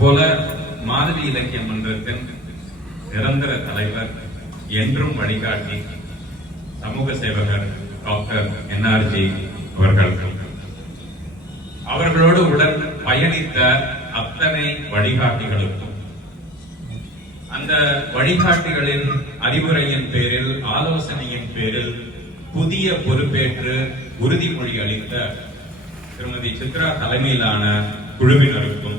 போல மாதவி இலக்கிய மன்றத்தின் நிரந்தர தலைவர் என்றும் வழிகாட்டி சமூக சேவகர் டாக்டர் என்ஆர்ஜி அவர்கள். அவர்களோடு உடன் பயணித்த அத்தனை வழிகாட்டிகளுக்கும். அந்த வழிகாட்டிகளின் அறிவுரையின் பேரில் ஆலோசனையின் பேரில் புதிய பொறுப்பேற்று உறுதிமொழி அளித்த திருமதி சித்ரா தலைமையிலான குழுவினருக்கும்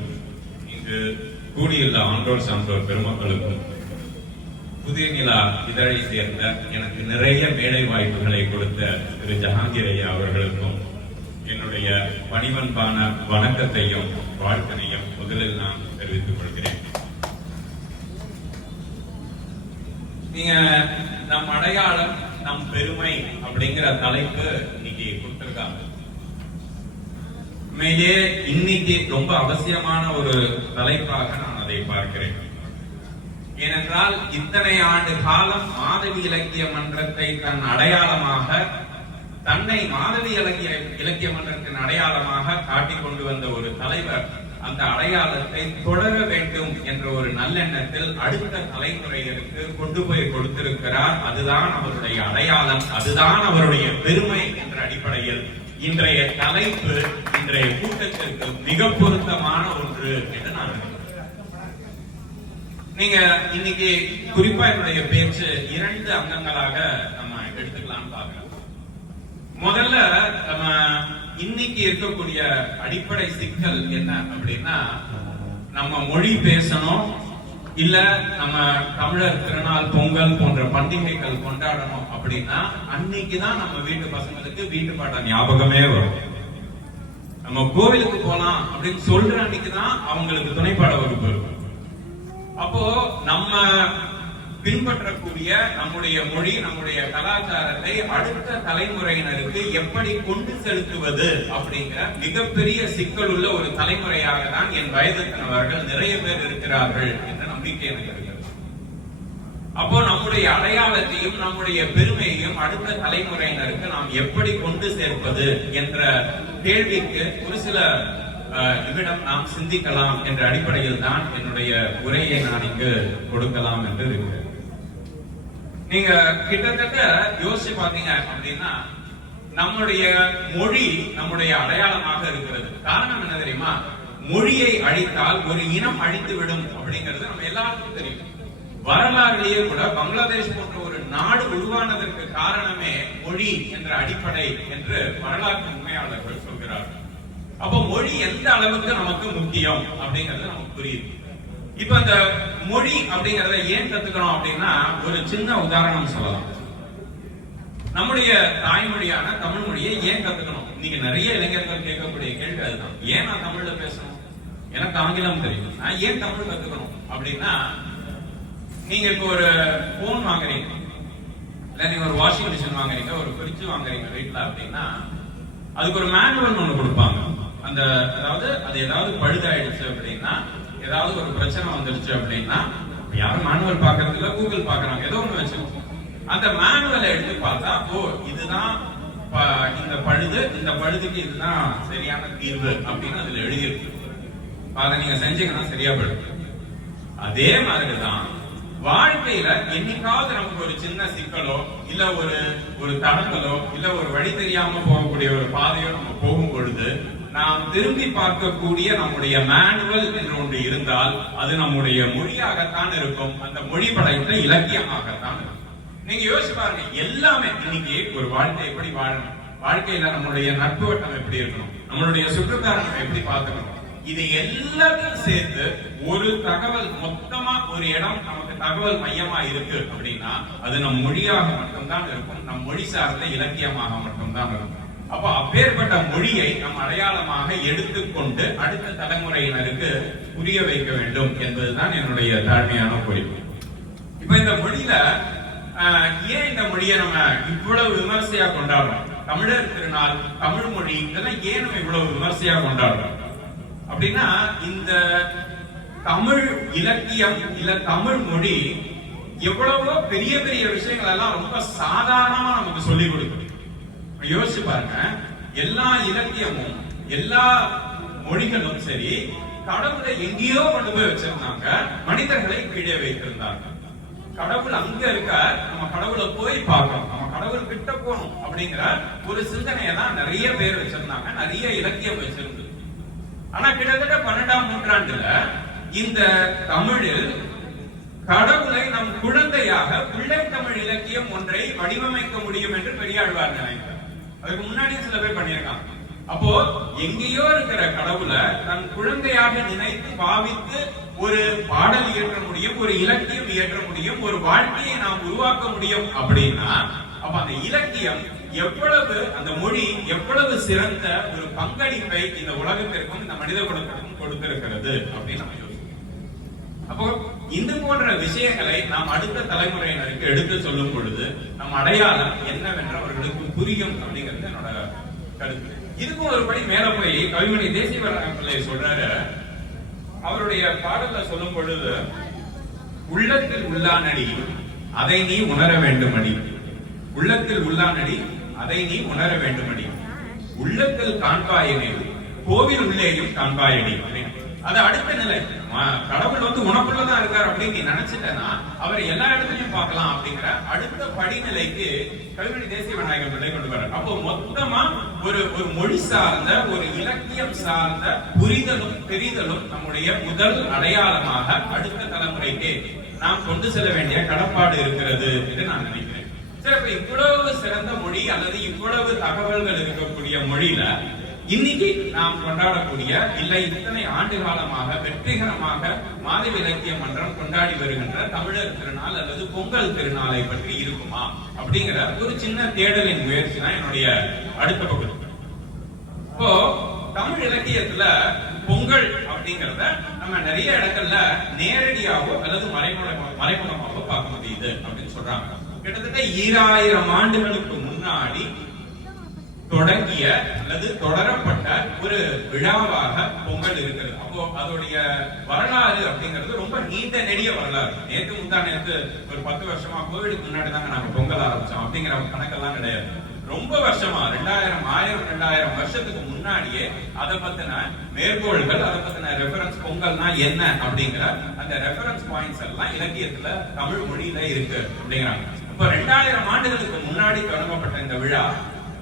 கூடியுள்ள ஆன்றோர் சான்றோர் பெருமக்களுக்கும் புதிய நிலா இதழை சேர்ந்த எனக்கு நிறைய மேடை வாய்ப்புகளை கொடுத்த திரு ஜஹாங்கீர் அவர்களுக்கும் என்னுடைய பணிவன்பான வணக்கத்தையும் வாழ்த்தனையும் முதலில் நான் தெரிவித்துக் கொள்கிறேன். நீங்க நம் அடையாளம் நம் பெருமை அப்படிங்கிற தலைப்பு இன்னைக்கு கொடுத்திருக்காங்க. உண்மையிலே இன்னைக்கு ரொம்ப அவசியமான ஒரு தலைப்பாக நான் அதை பார்க்கிறேன். ஏனென்றால் இத்தனை ஆண்டு காலம் மாதவி இலக்கிய மன்றத்தை தன் அடையாளமாக தன்னை மாதவி இலக்கிய இலக்கிய மன்றத்தின் அடையாளமாக காட்டிக் கொண்டு வந்த ஒரு தலைவர் அந்த அடையாளத்தை தொடர வேண்டும் என்ற ஒரு நல்லெண்ணத்தில் அடுத்த தலைமுறைகளுக்கு கொண்டு போய் கொடுத்திருக்கிறார். அதுதான் அவருடைய அடையாளம் அதுதான் அவருடைய பெருமை என்ற அடிப்படையில் இன்றைய தலைப்பு. இன்றைய கூட்டத்திற்கு மிக பொருத்தமான ஒன்று என்று நான் நினைக்கிறேன். நீங்க இன்னைக்கு குறிப்பா என்னுடைய பேச்சு இரண்டு அங்கங்களாக நம்ம எடுத்துக்கலாம் பாக்குறோம் முதல்ல நம்ம இன்னைக்கு இருக்கக்கூடிய அடிப்படை சிக்கல் என்ன அப்படின்னா நம்ம மொழி பேசணும் இல்ல நம்ம தமிழர் திருநாள் பொங்கல் போன்ற பண்டிகைகள் கொண்டாடணும் அப்படின்னா அன்னைக்குதான் நம்ம வீட்டு பசங்களுக்கு வீட்டு பாடம் ஞாபகமே வரும். நம்ம கோவிலுக்கு போலாம் அப்படின்னு சொல்ற அன்னைக்குதான் அவங்களுக்கு துணைப்பாட வகுப்பு இருக்கும். அப்போ நம்ம பின்பற்றக்கூடிய நம்முடைய மொழி நம்முடைய கலாச்சாரத்தை அடுத்த தலைமுறையினருக்கு எப்படி கொண்டு செலுத்துவது அப்படிங்கிற மிகப்பெரிய சிக்கல் உள்ள ஒரு தலைமுறையாக தான் என் வயதுக்கினவர்கள் நிறைய பேர் இருக்கிறார்கள் என்ற நம்பிக்கை எனக்கு அப்போ நம்முடைய அடையாளத்தையும் நம்முடைய பெருமையையும் அடுத்த தலைமுறையினருக்கு நாம் எப்படி கொண்டு சேர்ப்பது என்ற கேள்விக்கு ஒரு சில நிமிடம் நாம் சிந்திக்கலாம் என்ற அடிப்படையில் தான் என்னுடைய உரையை நான் இங்கு கொடுக்கலாம் என்று இருக்கிறேன். நீங்க கிட்டத்தட்ட யோசிச்சு பாத்தீங்க அப்படின்னா நம்முடைய மொழி நம்முடைய அடையாளமாக இருக்கிறது. காரணம் என்ன தெரியுமா? மொழியை அழித்தால் ஒரு இனம் அழித்து விடும் அப்படிங்கிறது நம்ம எல்லாருக்கும் தெரியும். வரலாறுலேயே கூட பங்களாதேஷ் போன்ற ஒரு நாடு உருவானதற்கு காரணமே மொழி என்ற அடிப்படை என்று வரலாற்று உண்மையாளர்கள் அப்போ மொழி எந்த அளவுக்கு நமக்கு முக்கியம் அப்படிங்கிறது நமக்கு புரியுது. இப்ப இந்த மொழி அப்படிங்கறத ஏன் கத்துக்கணும் அப்படின்னா ஒரு சின்ன உதாரணம் சொல்லலாம். நம்முடைய தாய்மொழியான தமிழ் மொழியை ஏன் கத்துக்கணும்? நீங்க நிறைய இளைஞர்கள் கேட்கக்கூடிய கேள்வி அதுதான். ஏன் நான் தமிழ்ல பேசணும்? எனக்கு ஆங்கிலம் தெரியும். நான் ஏன் தமிழ் கத்துக்கணும் அப்படின்னா நீங்க இப்போ ஒரு போன் வாங்குறீங்க. இல்ல நீங்க ஒரு வாஷிங் மிஷின் வாங்குறீங்க ஒரு ஃப்ரிட்ஜ் வாங்குறீங்க வீட்டுல அப்படின்னா அதுக்கு ஒரு மேனுவல் ஒண்ணு கொடுப்பாங்க. அந்த அதாவது அது ஏதாவது பழுதாயிடுச்சு அப்படின்னா ஏதாவது ஒரு பிரச்சனை வந்துருச்சு அப்படின்னா யாரும் மேனுவல் பாக்குறது இல்ல கூகுள் பாக்குறாங்க ஏதோ ஒண்ணு வச்சிருக்கோம் அந்த மேனுவலை எடுத்து பார்த்தா ஓ இதுதான் இந்த பழுது இந்த பழுதுக்கு இதுதான் சரியான தீர்வு அப்படின்னு அதுல எழுதியிருக்கு. அதை நீங்க செஞ்சீங்கன்னா சரியா படுது அதே மாதிரிதான் வாழ்க்கையில என்னைக்காவது நமக்கு ஒரு சின்ன சிக்கலோ இல்ல ஒரு ஒரு தடங்களோ இல்ல ஒரு வழி தெரியாம போகக்கூடிய ஒரு பாதையோ நம்ம போகும் பொழுது நாம் திரும்பி பார்க்கக்கூடிய நம்முடைய மேனுவல் என்று ஒன்று இருந்தால் அது நம்முடைய மொழியாகத்தான் இருக்கும். அந்த மொழி படைத்த இலக்கியமாகத்தான் இருக்கும். நீங்க யோசிச்சு பாருங்க எல்லாமே இன்னைக்கு ஒரு வாழ்க்கை எப்படி வாழணும்? வாழ்க்கையில நம்மளுடைய நட்பு வட்டம் எப்படி இருக்கணும்? நம்மளுடைய சுற்றுத்தாரணம் எப்படி பார்த்துக்கணும்? இது எல்லாத்தையும் சேர்த்து ஒரு தகவல் மொத்தமா ஒரு இடம் நமக்கு தகவல் மையமா இருக்கு அப்படின்னா அது நம் மொழியாக மட்டும்தான் இருக்கும் நம் மொழி சார்ந்த இலக்கியமாக மட்டும்தான் இருக்கும். அப்ப அப்பேற்பட்ட மொழியை நம் அடையாளமாக எடுத்துக்கொண்டு அடுத்த தலைமுறையினருக்கு புரிய வைக்க வேண்டும் என்பதுதான் என்னுடைய தாழ்மையான கோரிக்கை. இப்ப இந்த மொழியில ஆஹ், ஏன் இந்த மொழியை நம்ம இவ்வளவு விமர்சையா கொண்டாடுறோம்? தமிழர் திருநாள் தமிழ் மொழி இதெல்லாம் ஏன் நம்ம இவ்வளவு விமர்சையா கொண்டாடுறோம்? அப்படின்னா இந்த தமிழ் இலக்கியம் இல்ல தமிழ் மொழி எவ்வளவோ பெரிய பெரிய விஷயங்கள் எல்லாம் ரொம்ப சாதாரணமா நமக்கு சொல்லிக் கொடுக்குது. யோசிச்சு பாருங்க. எல்லா இலக்கியமும் எல்லா மொழிகளும் சரி கடவுளை எங்கேயோ கொண்டு போய் வச்சிருந்தாங்க. மனிதர்களை கீழே வைத்திருந்தாங்க. கடவுள் அங்க இருக்க நம்ம கடவுளை போய் பார்க்கணும். நம்ம கடவுள் கிட்ட போகணும் அப்படிங்கிற ஒரு சிந்தனையை தான் நிறைய பேர் வச்சிருந்தாங்க. நிறைய இலக்கியம் வச்சிருந்தது ஆனா கிட்டத்தட்ட பன்னெண்டாம் நூற்றாண்டுல இந்த தமிழில் கடவுளை நம் குழந்தையாக பிள்ளை தமிழ் இலக்கியம் ஒன்றை வடிவமைக்க முடியும் என்று பெரியாழ்வார் நினைத்தார் அதுக்கு முன்னாடியே சில பேர் பண்ணியிருக்காங்க. அப்போ எங்கேயோ இருக்கிற கடவுளை தன் குழந்தையாக நினைத்து பாவித்து ஒரு பாடல் இயற்ற முடியும் ஒரு இலக்கியம் இயற்ற முடியும் ஒரு வாழ்க்கையை நாம் உருவாக்க முடியும் அப்படின்னா அப்ப அந்த இலக்கியம் எவ்வளவு அந்த மொழி எவ்வளவு சிறந்த ஒரு பங்களிப்பை இந்த உலகத்திற்கும் இந்த மனித குலத்திற்கும் கொடுத்திருக்கிறது அப்படின்னு நம்ம அப்போ இந்த போன்ற விஷயங்களை நாம் அடுத்த தலைமுறையினருக்கு எடுத்து சொல்லும் பொழுது நம் அடையாளம் என்னவென்று அவர்களுக்கு புரியும் அப்படிங்கிறது என்னோட கருத்து. இதுக்கும் ஒரு படி மேல போய் கவிமணி தேசிய பிள்ளை சொல்றாரு அவருடைய பாடல்ல சொல்லும் பொழுது உள்ளத்தில் உள்ளானடி அதை நீ உணர வேண்டுமடி. உள்ளத்தில் உள்ளானடி அதை நீ உணர வேண்டுமடி. உள்ளத்தில் காண்பாயனில் கோவில் உள்ளேயும் காண்பாயடி அது அடுத்த நிலை. கடவுள் வந்து உனக்குள்ளதான் இருக்கார் அப்படின்னு நீ நினைச்சிட்டனா அவர் எல்லா இடத்துலயும் பார்க்கலாம் அப்படிங்கிற அடுத்த படிநிலைக்கு கல்வி தேசிய விநாயகர் பிள்ளை கொண்டு வர அப்போ மொத்தமா ஒரு ஒரு மொழி சார்ந்த ஒரு இலக்கியம் சார்ந்த புரிதலும் தெரிதலும் நம்முடைய முதல் அடையாளமாக அடுத்த தலைமுறைக்கு நாம் கொண்டு செல்ல வேண்டிய கடப்பாடு இருக்கிறது என்று நான் நினைக்கிறேன். சரி இவ்வளவு சிறந்த மொழி அல்லது இவ்வளவு தகவல்கள் இருக்கக்கூடிய மொழியில இன்னைக்கு நாம் கொண்டாடக்கூடிய இல்லை இத்தனை ஆண்டு காலமாக வெற்றிகரமாக மாதவி இலக்கிய மன்றம் கொண்டாடி வருகின்ற தமிழர் திருநாள் அல்லது பொங்கல் திருநாளை பற்றி இருக்குமா? அப்படிங்கிற ஒரு சின்ன தேடலின் முயற்சி தான் என்னுடைய அடுத்த பகுதி. இப்போ தமிழ் இலக்கியத்துல பொங்கல் அப்படிங்கறத நம்ம நிறைய இடங்கள்ல நேரடியாவோ அல்லது மறைமுக மறைமுகமாகவோ பார்க்க முடியுது அப்படின்னு சொல்றாங்க. கிட்டத்தட்ட ஈராயிரம் ஆண்டுகளுக்கு முன்னாடி தொடங்கிய அல்லது தொடரப்பட்ட ஒரு விழாவாக பொங்கல் இருக்கிறது. அப்போ அதோடைய வரலாறு அப்படிங்கிறது ரொம்ப நீண்ட நெடிய வரலாறு. நேற்று முந்தா நேற்று ஒரு பத்து வருஷமா கோவிடுக்கு முன்னாடி தாங்க நாங்க பொங்கல் ஆரம்பிச்சோம் அப்படிங்கிற கணக்கெல்லாம் கிடையாது. ரொம்ப வருஷமா ரெண்டாயிரம் ஆயிரம் ரெண்டாயிரம் வருஷத்துக்கு முன்னாடியே அதை பத்தின மேற்கோள்கள் அதை பத்தின ரெஃபரன்ஸ் பொங்கல்னா என்ன அப்படிங்கிற அந்த ரெஃபரன்ஸ் பாயிண்ட்ஸ் எல்லாம் இலக்கியத்துல தமிழ் மொழியில இருக்கு அப்படிங்கிறாங்க. இப்ப ரெண்டாயிரம் ஆண்டுகளுக்கு முன்னாடி தொடங்கப்பட்ட இந்த விழா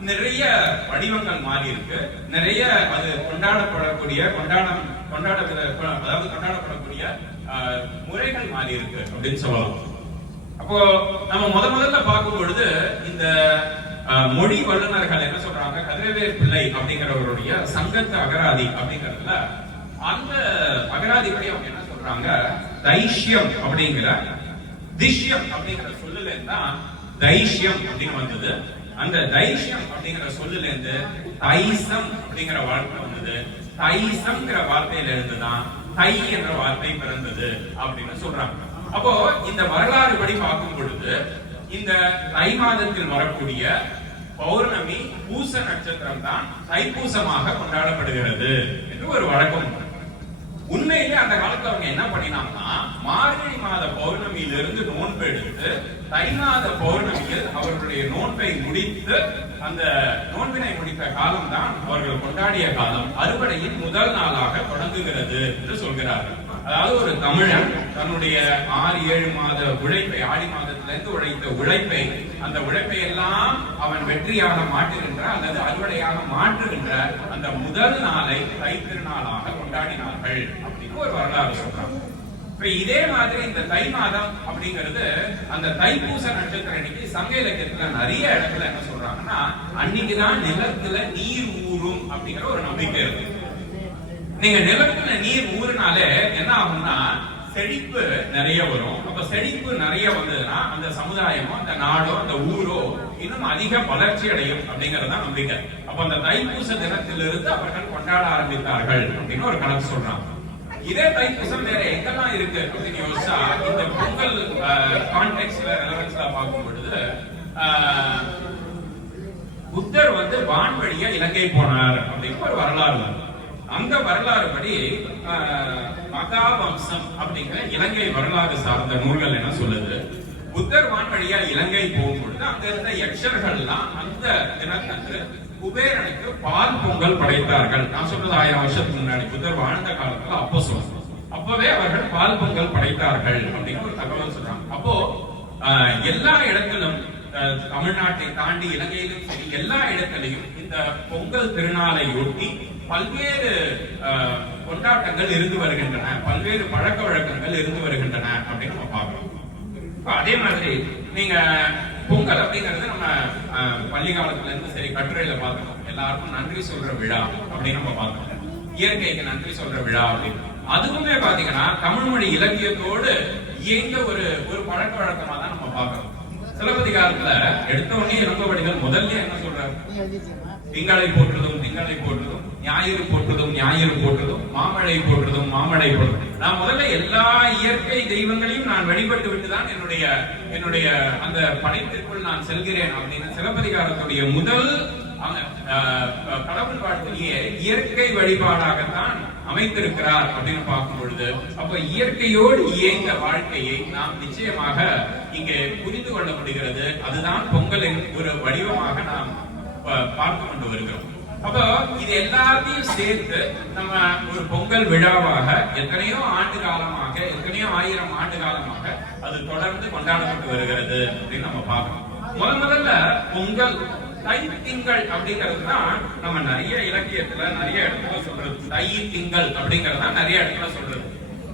நிறைய வடிவங்கள் மாறி இருக்கு நிறைய அது கொண்டாடப்படக்கூடிய கொண்டாடம் கொண்டாடத்துல அதாவது கொண்டாடப்படக்கூடிய ஆஹ், முறைகள் மாறி இருக்கு அப்படின்னு சொல்லலாம். அப்போ நம்ம முத முதல்ல பார்க்கும் பொழுது இந்த ஆஹ், மொழி வல்லுநர்கள் என்ன சொல்றாங்க? கதிரவேல் பிள்ளை அப்படிங்கிறவருடைய சங்கத்து அகராதி அப்படிங்கறதுல அந்த அகராதி படி அவங்க என்ன சொல்றாங்க? தைஷ்யம் அப்படிங்கிற திஷ்யம் அப்படிங்கிற சொல்லுல இருந்தா தைஷ்யம் அப்படின்னு வந்தது. அந்த தைரியம் அப்படிங்கிற சொல்லுல இருந்து தைசம் அப்படிங்கிற வார்த்தை வந்தது. தைசம்ங்கிற வார்த்தையில இருந்து தான் தை என்ற வார்த்தை பிறந்தது அப்படின்னு சொல்றாங்க. அப்போ இந்த வரலாறு படி பார்க்கும் பொழுது இந்த தை மாதத்தில் வரக்கூடிய பௌர்ணமி பூச நட்சத்திரம் தான் தைப்பூசமாக கொண்டாடப்படுகிறது என்று ஒரு வழக்கம் உண்மையிலே அந்த காலத்துல அவங்க என்ன பண்ணினாங்கன்னா மார்கழி மாத பௌர்ணமியிலிருந்து நோன்பு எடுத்து தைமாத பௌர்ணமியில் அவர்களுடைய நோன்பை முடித்து அந்த நோன்பினை முடித்த காலம் தான் அவர்கள் கொண்டாடிய காலம். அறுவடையின் முதல் நாளாக தொடங்குகிறது என்று சொல்கிறார்கள். அதாவது ஒரு தமிழன் தன்னுடைய ஆறு ஏழு மாத உழைப்பை ஆடி மாதத்திலிருந்து உழைத்த உழைப்பை அந்த உழைப்பை எல்லாம் அவன் வெற்றியாக மாற்றுகின்ற அல்லது அறுவடையாக மாற்றுகின்ற அந்த முதல் நாளை தைத்திருநாளாக கொண்டாடினார்கள். அப்படின்னு ஒரு வரலாறு சொல்றாங்க. இப்ப இதே மாதிரி இந்த தை மாதம் அப்படிங்கிறது அந்த தைப்பூச நட்சத்திர அன்னைக்கு சங்க இலக்கியத்துல நிறைய இடத்துல என்ன சொல்றாங்கன்னா அன்னைக்குதான் நிலத்துல நீர் ஊறும் அப்படிங்கிற ஒரு நம்பிக்கை இருக்கு. நீங்க நிலத்துல நீர் ஊறினாலே என்ன ஆகும்னா செழிப்பு நிறைய வரும். அப்ப செழிப்பு நிறைய வந்ததுன்னா அந்த சமுதாயமோ அந்த நாடோ அந்த ஊரோ இன்னும் அதிக வளர்ச்சி அடையும் அப்படிங்கறத நம்பிக்கை. அப்ப அந்த தைப்பூச தினத்திலிருந்து அவர்கள் கொண்டாட ஆரம்பித்தார்கள் அப்படின்னு ஒரு கணக்கு சொல்றாங்க. இதே தைப்பூசம் வேற எங்கெல்லாம் இருக்கு அப்படின்னு யோசிச்சா இந்த பொங்கல் கான்டெக்ட்ல ரெலவென்ஸ்ல பார்க்கும் பொழுது புத்தர் வந்து வான்வழியா இலங்கை போனார் அப்படின்னு ஒரு வரலாறு. அந்த வரலாறு படி மகாவம்சம் அப்படிங்கிற இலங்கை வரலாறு சார்ந்த நூல்கள் என்ன சொல்லுது? புத்தர் வான்வழியா இலங்கை போகும்பொழுது அங்க இருந்த யக்ஷர்கள் எல்லாம் அந்த தினத்தன்று குபேரனுக்கு பால் பொங்கல் படைத்தார்கள். நான் சொல்றது ஆயிரம் வருஷத்துக்கு முன்னாடி. புத்தர் வாழ்ந்த காலத்துல அப்போ சொல்றேன் அப்பவே அவர்கள் பால் பொங்கல் படைத்தார்கள் அப்படின்னு ஒரு தகவல் சொல்றாங்க அப்போ எல்லா இடத்திலும் தமிழ்நாட்டை தாண்டி இலங்கையிலும் சரி எல்லா இடத்திலையும் இந்த பொங்கல் திருநாளை ஒட்டி பல்வேறு கொண்டாட்டங்கள் இருந்து வருகின்றன. பல்வேறு பழக்க வழக்கங்கள் இருந்து வருகின்றன அப்படின்னு நம்ம பார்க்கலாம் அதே மாதிரி நீங்க பொங்கல் அப்படிங்கிறது நம்ம பள்ளி காலத்துல இருந்து சரி கட்டுரையில பார்க்கணும். எல்லாருக்கும் நன்றி சொல்ற விழா அப்படின்னு நம்ம பார்க்கணும். இயற்கைக்கு நன்றி சொல்ற விழா அப்படின்னு. அதுவுமே பாத்தீங்கன்னா தமிழ் மொழி இலக்கியத்தோடு இயங்க ஒரு ஒரு பழக்க வழக்கமா தான் நம்ம பார்க்கணும் சிலப்பதிகாரத்துல எடுத்த உடனே இளங்கோவடிகள் முதல்ல என்ன சொல்றாரு திங்களை போற்றுதும் திங்களை போற்றுதும் ஞாயிறு போற்றுதும் ஞாயிறு போற்றுதும் மாமழை போற்றுதும் மாமழை போற்றுதும். நான் முதல்ல எல்லா இயற்கை தெய்வங்கள் நான் வெளிப்பட்டு விட்டுதான் என்னுடைய என்னுடைய அந்த படைப்பிற்குள் நான் செல்கிறேன் அப்படின்னு சிலப்பதிகாரத்துடைய முதல் கடவுள் வாழ்க்கையே இயற்கை வழிபாடாகத்தான் அமைத்திருக்கிறார் அப்படின்னு பார்க்கும் பொழுது அப்ப இயற்கையோடு இயங்க வாழ்க்கையை நாம் நிச்சயமாக இங்கே புரிந்து கொள்ள முடிகிறது. அதுதான் பொங்கலின் ஒரு வடிவமாக நாம் பார்த்து கொண்டு வருகிறோம். அப்போ இது எல்லாத்தையும் சேர்த்து நம்ம ஒரு பொங்கல் விழாவாக எத்தனையோ ஆண்டு காலமாக எத்தனையோ ஆயிரம் ஆண்டு காலமாக அது தொடர்ந்து கொண்டாடப்பட்டு வருகிறது அப்படின்னு நம்ம பார்க்கணும். முதன் முதல்ல பொங்கல் தை திங்கள் அப்படிங்கிறது தான் நம்ம நிறைய இலக்கியத்துல நிறைய இடத்துல சொல்றது. தை திங்கள் அப்படிங்கறது தான் நிறைய இடத்துல சொல்றது.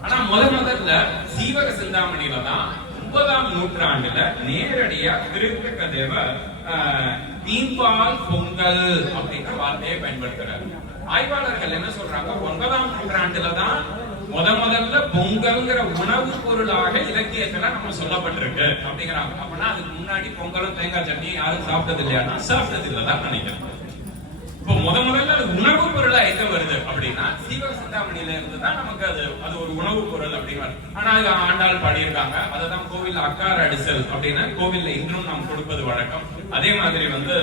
ஆனா முதல் முதல்ல சீவக சிந்தாமணியில தான் ஒன்பதாம் நூற்றாண்டுல நேரடியா திருத்தக்க தேவர் ஆஹ், தீம்பால் பொங்கல் அப்படின்ற வார்த்தையை பயன்படுத்துறாரு. ஆய்வாளர்கள் என்ன சொல்றாங்க? ஒன்பதாம் நூற்றாண்டுல தான் முத முதல்ல பொங்கல்ங்கிற உணவு பொருளாக இலக்கியத்துல நம்ம சொல்லப்பட்டிருக்கு அப்படிங்கிறாங்க. அப்படின்னா அதுக்கு முன்னாடி பொங்கலும் தேங்காய் சட்னி யாரும் சாப்பிட்டது இல்லையானா சாப்பிட்டது இல்லதான் நினைக்கிறேன் இப்போ முத முதல்ல அது உணவு பொருளா எங்க வருது அப்படின்னா சீவக சிந்தாமணியில இருந்து தான் நமக்கு அது அது ஒரு உணவு பொருள் அப்படின்னு வருது. ஆனா அது ஆண்டாள் பாடியிருக்காங்க. அதுதான் கோவில் அக்கார அடிசல் அப்படின்னு கோவில்ல இன்றும் நாம் கொடுப்பது வழக்கம். அதே மாதிரி வந்து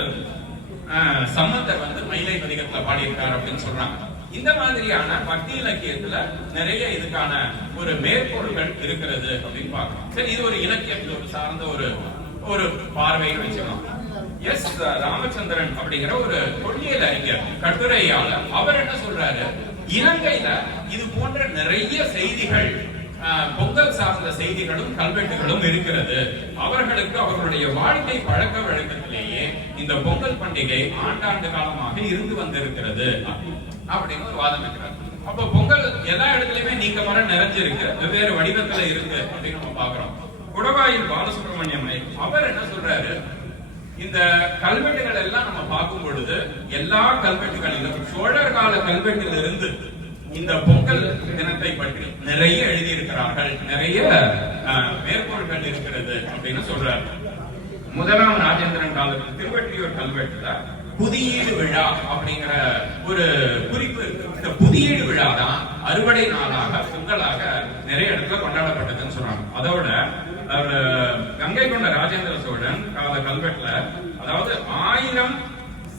ஆஹ், சம்பந்தர் வந்து மயிலை பதிகத்துல பாடியிருக்காரு அப்படின்னு சொல்றாங்க. இந்த மாதிரியான பக்தி இலக்கியத்துல நிறைய இதுக்கான ஒரு மேற்கோள்கள் இருக்கிறது அப்படின்னு பார்க்கலாம் சரி இது ஒரு இலக்கியத்துல ஒரு சார்ந்த ஒரு ஒரு பார்வைன்னு வச்சுக்கலாம் எஸ் ராமச்சந்திரன் அப்படிங்கிற ஒரு தொல்லியல் அறிஞர் கட்டுரையாளர். அவர் என்ன சொல்றாரு? இலங்கையில இது போன்ற நிறைய செய்திகள் ஆஹ், பொங்கல் சார்ந்த செய்திகளும் கல்வெட்டுகளும் இருக்கிறது. அவர்களுக்கு அவர்களுடைய வாழ்க்கை பழக்க வழக்கத்திலேயே இந்த பொங்கல் பண்டிகை ஆண்டாண்டு காலமாக இருந்து வந்திருக்கிறது. அப்படின்னு ஒரு வாதம் இருக்கிறார் அப்ப பொங்கல் எல்லா இடத்துலயுமே நீக்க வர நிறைஞ்சிருக்கு வெவ்வேறு வடிவத்துல இருக்கு அப்படின்னு நம்ம பாக்குறோம் குடவாயில் பாலசுப்ரமணியம் அவர் என்ன சொல்றாரு? இந்த கல்வெட்டுகள் எல்லாம் நம்ம பார்க்கும் பொழுது எல்லா கல்வெட்டுகளிலும் சோழர் கால கல்வெட்டிலிருந்து இந்த பொங்கல் தினத்தை பற்றி நிறைய எழுதியிருக்கிறார்கள். நிறைய மேற்கோள்கள் இருக்கிறது அப்படின்னு சொல்றாரு. முதலாம் ராஜேந்திரன் காலத்தில் திருவற்றியூர் கல்வெட்டுல புதியீடு விழா அப்படிங்கிற ஒரு குறிப்பு இருக்கு. இந்த புதியீடு விழா தான் அறுவடை நாளாக பொங்கலாக நிறைய இடத்துல கொண்டாடப்பட்டதுன்னு சொல்றாங்க அதோட அவர் கங்கை கொண்ட ராஜேந்திர சோழன் கால கல்வெட்டுல அதாவது ஆயிரம்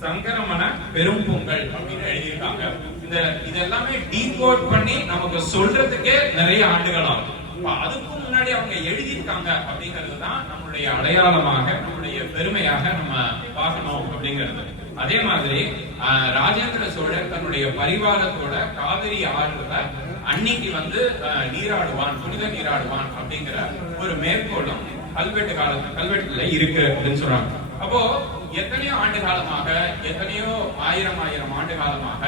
சங்கரமண பெரும் பொங்கல் அப்படின்னு எழுதியிருக்காங்க. இந்த இது எல்லாமே டீகோட் பண்ணி நமக்கு சொல்றதுக்கே நிறைய ஆண்டுகள் ஆகும். அதுக்கும் முன்னாடி அவங்க எழுதியிருக்காங்க அப்படிங்கிறது தான் நம்மளுடைய அடையாளமாக நம்மளுடைய பெருமையாக நம்ம பார்க்கணும் அப்படிங்கிறது. அதே மாதிரி ஆஹ், ராஜேந்திர சோழன் தன்னுடைய பரிவாரத்தோட காவிரி ஆறுல அன்னைக்கு வந்து நீராடுவான் புனித நீராடுவான் அப்படிங்கிற ஒரு மேற்கோளும் கல்வெட்டு கால கல்வெட்டுல இருக்கு அப்படின்னு சொல்றாங்க. அப்போ எத்தனையோ ஆண்டு காலமாக எத்தனையோ ஆயிரம் ஆயிரம் ஆண்டு காலமாக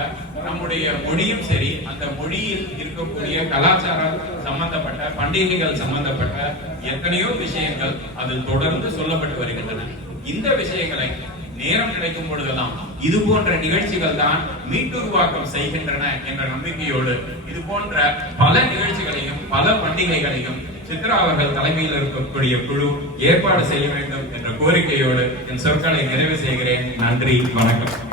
நம்முடைய மொழியும் சரி அந்த மொழியில் இருக்கக்கூடிய கலாச்சாரம் சம்பந்தப்பட்ட பண்டிகைகள் சம்பந்தப்பட்ட எத்தனையோ விஷயங்கள் அதில் தொடர்ந்து சொல்லப்பட்டு வருகின்றன. இந்த விஷயங்களை நேரம் கிடைக்கும் பொழுதெல்லாம் இது போன்ற நிகழ்ச்சிகள் தான் மீட்டுருவாக்கம் செய்கின்றன என்ற நம்பிக்கையோடு இது போன்ற பல நிகழ்ச்சிகளையும் பல பண்டிகைகளையும் சித்ரா அவர்கள் தலைமையில் இருக்கக்கூடிய குழு ஏற்பாடு செய்ய வேண்டும் என்ற கோரிக்கையோடு என் சொற்களை நிறைவு செய்கிறேன். நன்றி வணக்கம்.